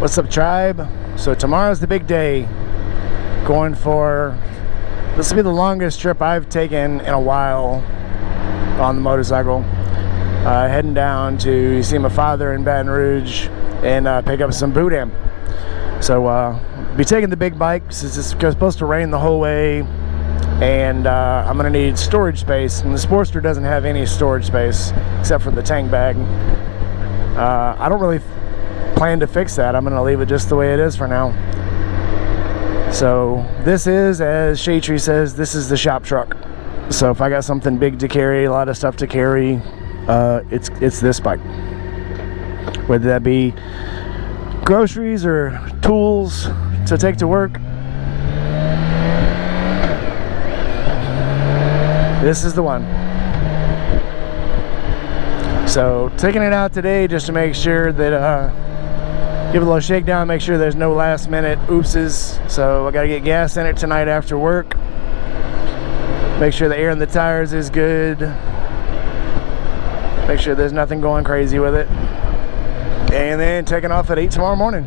What's up, tribe? So tomorrow's the big day. Going for, this will be the longest trip I've taken in a while on the motorcycle. Heading down to see my father in Baton Rouge and pick up some boot amp. So be taking the big bike since it's supposed to rain the whole way, and I'm gonna need storage space, and the Sportster doesn't have any storage space except for the tank bag. I don't really plan to fix that. I'm gonna leave it just the way it is for now. So this is, as Shaytree says, this is the shop truck. So if I got something big to carry, a lot of stuff to carry, it's this bike. Whether that be groceries or tools to take to work, this is the one. So taking it out today just to make sure that give it a little shakedown, make sure there's no last minute oopses. So I gotta get gas in it tonight after work, make sure the air in the tires is good, make sure there's nothing going crazy with it, and then taking off at 8 tomorrow morning.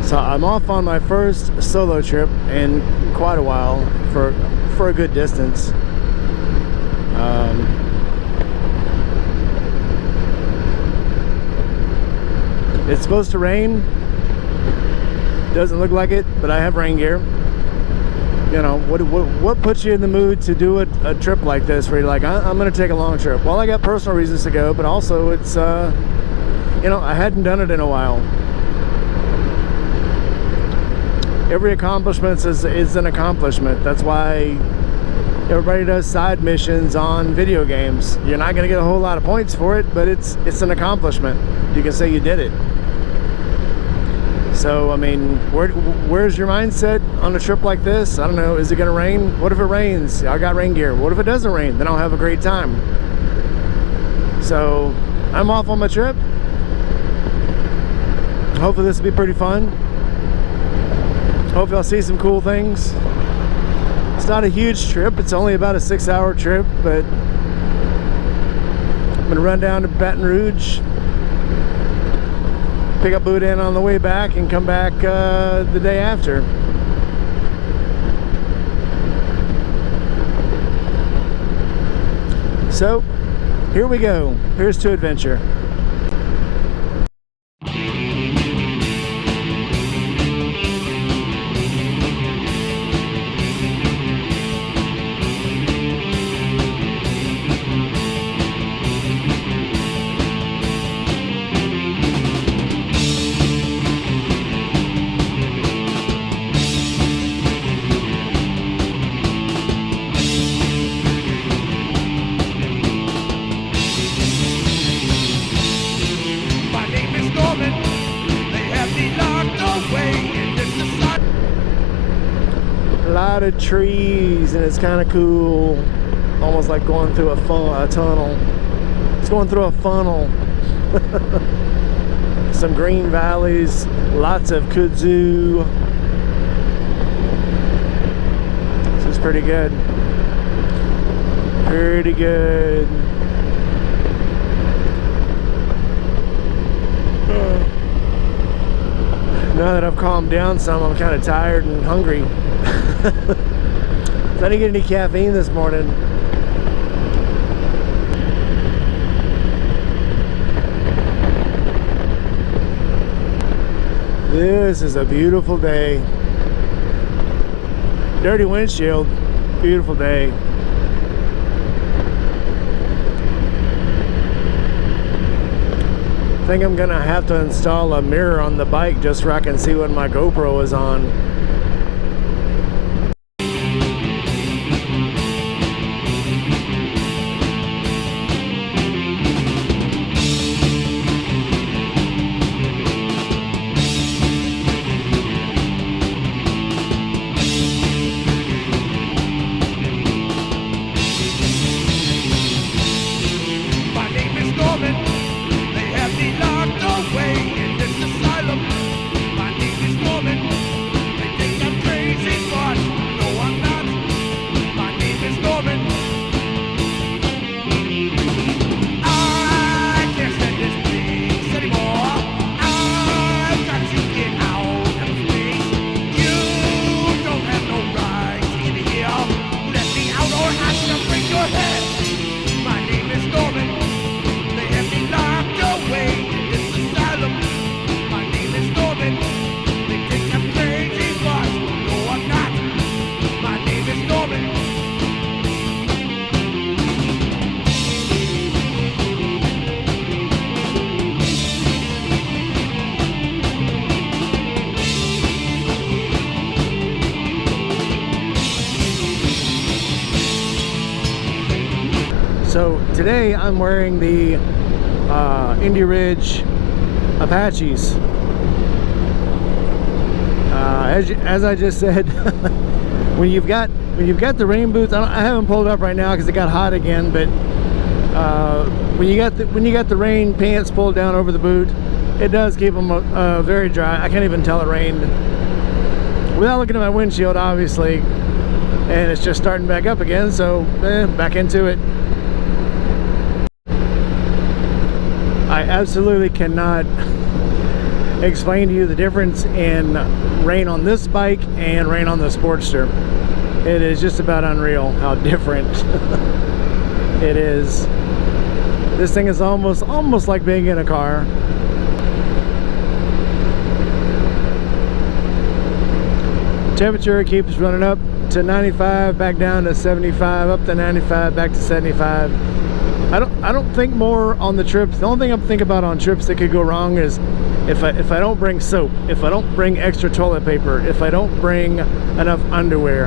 So I'm off on my first solo trip in quite a while, for a good distance. It's supposed to rain. Doesn't look like it, but I have rain gear. You know, what puts you in the mood to do a trip like this where you're like, I'm gonna take a long trip? Well, I got personal reasons to go, but also it's you know, I hadn't done it in a while. Every accomplishment is an accomplishment. That's why everybody does side missions on video games. You're not gonna get a whole lot of points for it, but it's an accomplishment. You can say you did it. So I mean, where's your mindset on a trip like this? I don't know. Is it gonna rain? What if it rains? I got rain gear. What if it doesn't rain? Then I'll have a great time. So I'm off on my trip. Hopefully this will be pretty fun. Hopefully I'll see some cool things. It's not a huge trip. It's only about a 6-hour trip, but I'm gonna run down to Baton Rouge, pick up boot in on the way back, and come back the day after. So here we go. Here's to adventure. Of trees, and it's kind of cool, almost like going through a tunnel. It's going through a funnel. Some green valleys, lots of kudzu. This is pretty good. Pretty good. Now that I've calmed down some, I'm kind of tired and hungry. I didn't get any caffeine this morning. This is a beautiful day. Dirty windshield, beautiful day. I think I'm gonna have to install a mirror on the bike just so I can see when my GoPro is on. Locked away in this asylum. My name is Norman. They today I'm wearing the Indy Ridge Apaches. As I just said, when you've got the rain boots, I haven't pulled up right now because it got hot again. But when you got the rain pants pulled down over the boot, it does keep them very dry. I can't even tell it rained without looking at my windshield, obviously. And it's just starting back up again, so back into it. I absolutely cannot explain to you the difference in rain on this bike and rain on the Sportster. It is just about unreal how different it is. This thing is almost like being in a car. Temperature keeps running up to 95, back down to 75, up to 95, back to 75. I don't think more on the trips. The only thing I'm thinking about on trips that could go wrong is if I don't bring soap, if I don't bring extra toilet paper, if I don't bring enough underwear.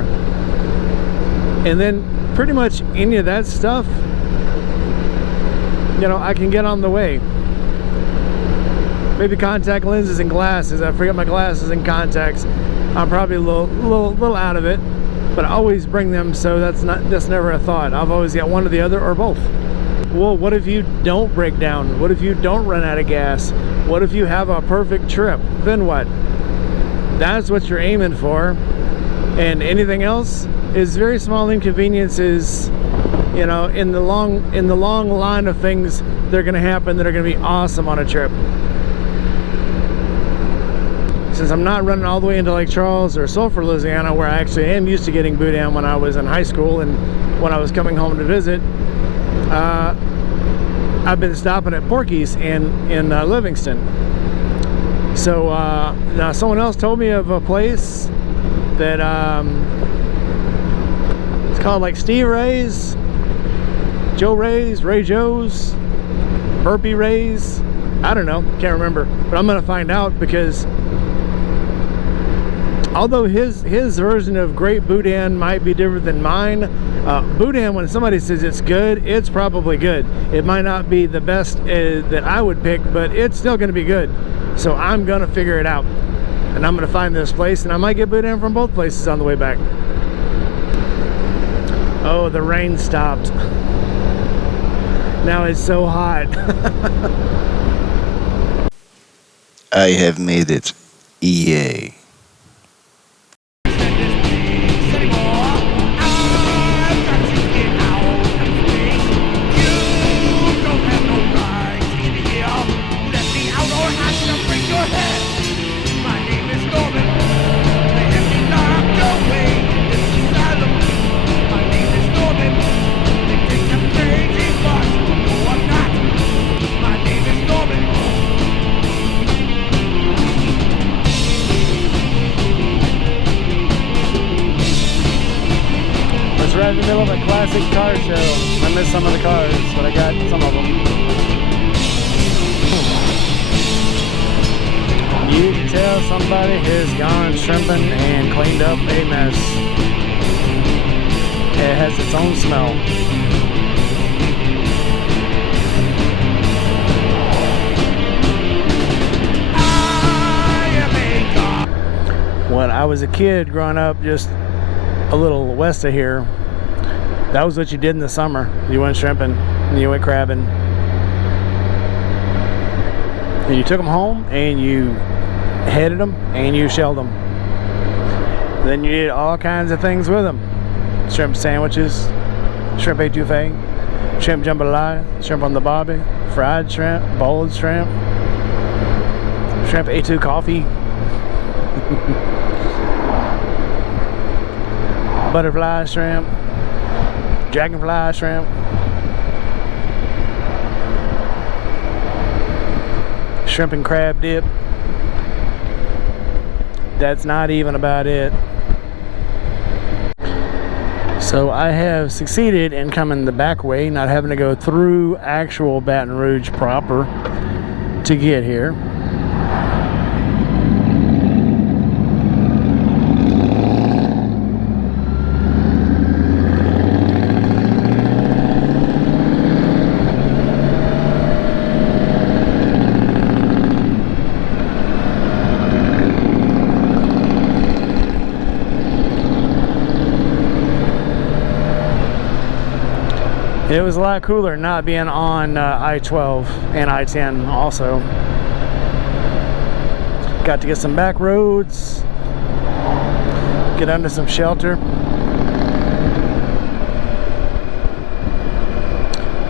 And then pretty much any of that stuff, you know, I can get on the way. Maybe contact lenses and glasses. I forget my glasses and contacts. I'm probably a little out of it, but I always bring them, so that's never a thought. I've always got one or the other or both. Well, what if you don't break down? What if you don't run out of gas? What if you have a perfect trip? Then what? That's what you're aiming for. And anything else is very small inconveniences, you know, in the long line of things that are going to happen that are going to be awesome on a trip. Since I'm not running all the way into Lake Charles or Sulphur, Louisiana, where I actually am used to getting boudin when I was in high school and when I was coming home to visit, I've been stopping at Porky's in Livingston. So now someone else told me of a place that it's called like Steve Ray's, Joe Ray's, Ray Joe's, Burpee Ray's. I don't know, can't remember, but I'm gonna find out, because although his version of great boudin might be different than mine, boudin, when somebody says it's good, it's probably good. It might not be the best that I would pick, but it's still going to be good. So I'm going to figure it out, and I'm going to find this place, and I might get boudin from both places on the way back. Oh, the rain stopped. Now it's so hot. I have made it. EA. Right in the middle of a classic car show. I missed some of the cars, but I got some of them. You can tell somebody has gone shrimping and cleaned up a mess. It has its own smell. When I was a kid growing up just a little west of here, that was what you did in the summer. You went shrimping and you went crabbing. And you took them home and you headed them and you shelled them. Then you did all kinds of things with them. Shrimp sandwiches, shrimp étouffée, shrimp jambalaya, shrimp on the barbie, fried shrimp, boiled shrimp, shrimp A2 coffee, butterfly shrimp, dragonfly shrimp, shrimp and crab dip. That's not even about it. So I have succeeded in coming the back way, not having to go through actual Baton Rouge proper to get here. It was a lot cooler not being on I-12 and I-10 also. Got to get some back roads, get under some shelter.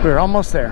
We're almost there.